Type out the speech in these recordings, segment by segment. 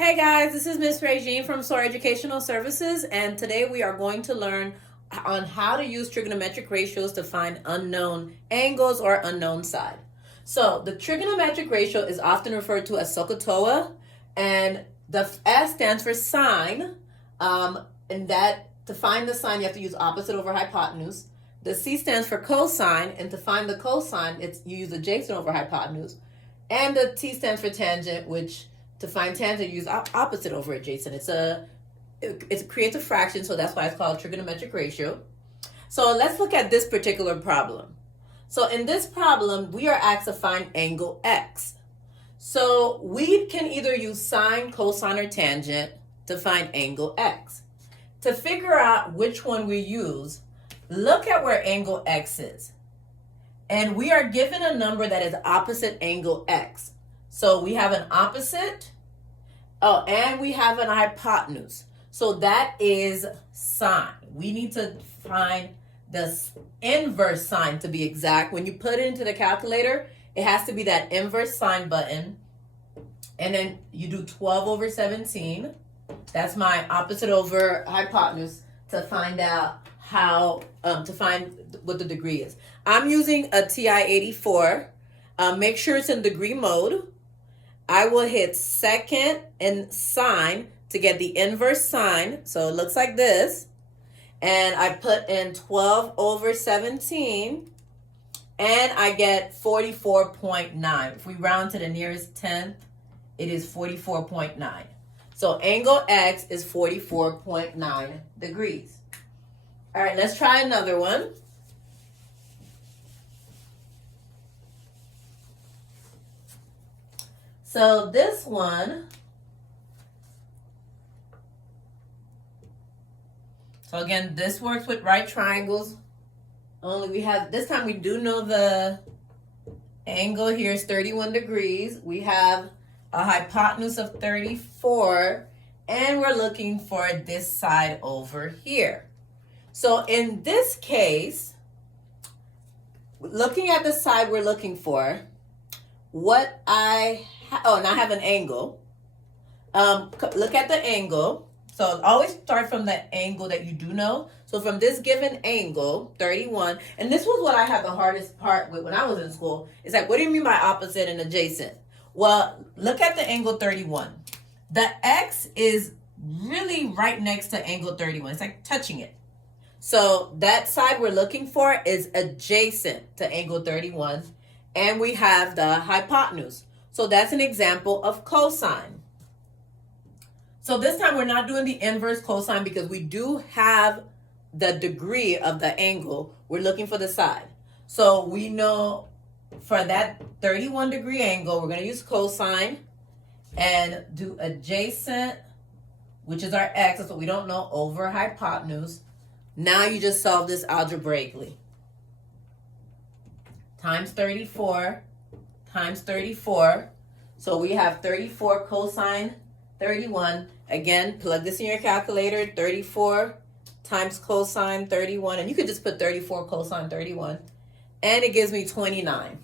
Hey guys, this is Miss Regine from SOAR Educational Services, and today we are going to learn on how to use trigonometric ratios to find unknown angles or unknown side. So the trigonometric ratio is often referred to as SOHCAHTOA, and the S stands for sine, and that to find the sine you have to use opposite over hypotenuse. The C stands for cosine, and to find the cosine you use adjacent over hypotenuse. And the T stands for tangent, which to find tangent you use opposite over adjacent. It creates a fraction, so that's why it's called trigonometric ratio. So let's look at this particular problem. So in this problem, we are asked to find angle X. So we can either use sine, cosine, or tangent to find angle X. To figure out which one we use, look at where angle X is. And we are given a number that is opposite angle X. So we have an opposite, and we have an hypotenuse. So that is sine. We need to find the inverse sine to be exact. When you put it into the calculator, it has to be that inverse sine button. And then you do 12 over 17. That's my opposite over hypotenuse to find out how, to find what the degree is. I'm using a TI-84. Make sure it's in degree mode. I will hit second and sine to get the inverse sine. So it looks like this. And I put in 12 over 17. And I get 44.9. If we round to the nearest tenth, it is 44.9. So angle X is 44.9 degrees. All right, let's try another one. So this one, so again, this works with right triangles. Only we have, this time we do know the angle here is 31 degrees. We have a hypotenuse of 34, and we're looking for this side over here. So in this case, looking at the side we're looking for, what I and I have an angle. Look at the angle. So always start from the angle that you do know. So from this given angle, 31, and this was what I had the hardest part with when I was in school. It's like, what do you mean by opposite and adjacent? Well, look at the angle 31. The X is really right next to angle 31. It's like touching it. So that side we're looking for is adjacent to angle 31. And we have the hypotenuse. So that's an example of cosine. So this time we're not doing the inverse cosine because we do have the degree of the angle. We're looking for the side. So we know for that 31 degree angle, we're going to use cosine and do adjacent, which is our X, that's what we don't know, over hypotenuse. Now you just solve this algebraically. Times 34 times 34. So we have 34 cosine 31. Again, plug this in your calculator. 34 times cosine 31. And you could just put 34 cosine 31. And it gives me 29.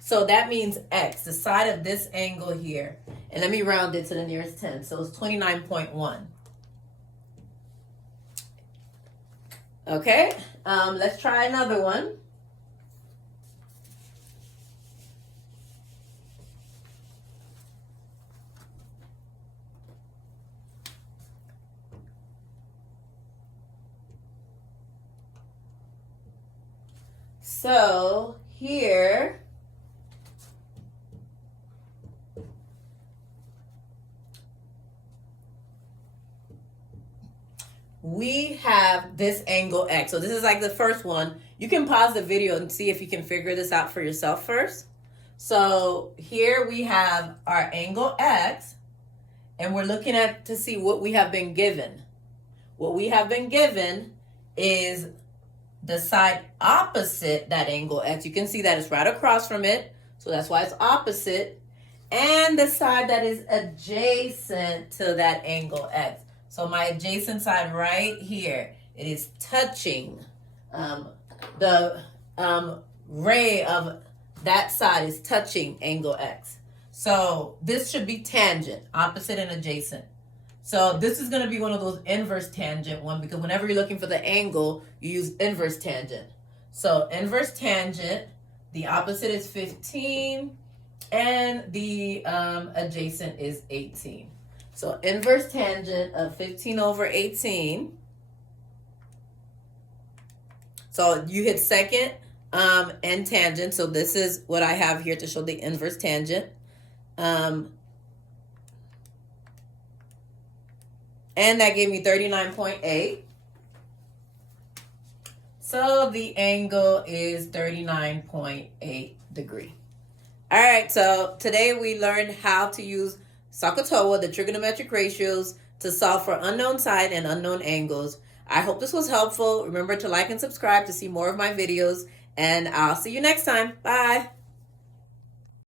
So that means X, the side of this angle here. And let me round it to the nearest 10. So it's 29.1. Okay, let's try another one. So here, we have this angle X. So this is like the first one. You can pause the video and see if you can figure this out for yourself first. So here we have our angle X, and we're looking at to see what we have been given. What we have been given is the side opposite that angle X. You can see that it's right across from it, so that's why it's opposite. And the side that is adjacent to that angle X. So my adjacent side right here, it is touching the ray of that side is touching angle X. So this should be tangent, opposite and adjacent. So this is going to be one of those inverse tangent one, because whenever you're looking for the angle, you use inverse tangent. So inverse tangent, the opposite is 15, and the adjacent is 18. So inverse tangent of 15 over 18. So you hit second and tangent. So this is what I have here to show the inverse tangent. And that gave me 39.8. So the angle is 39.8 degrees. All right, so today we learned how to use SOHCAHTOA, the trigonometric ratios, to solve for unknown side and unknown angles. I hope this was helpful. Remember to like and subscribe to see more of my videos, and I'll see you next time. Bye.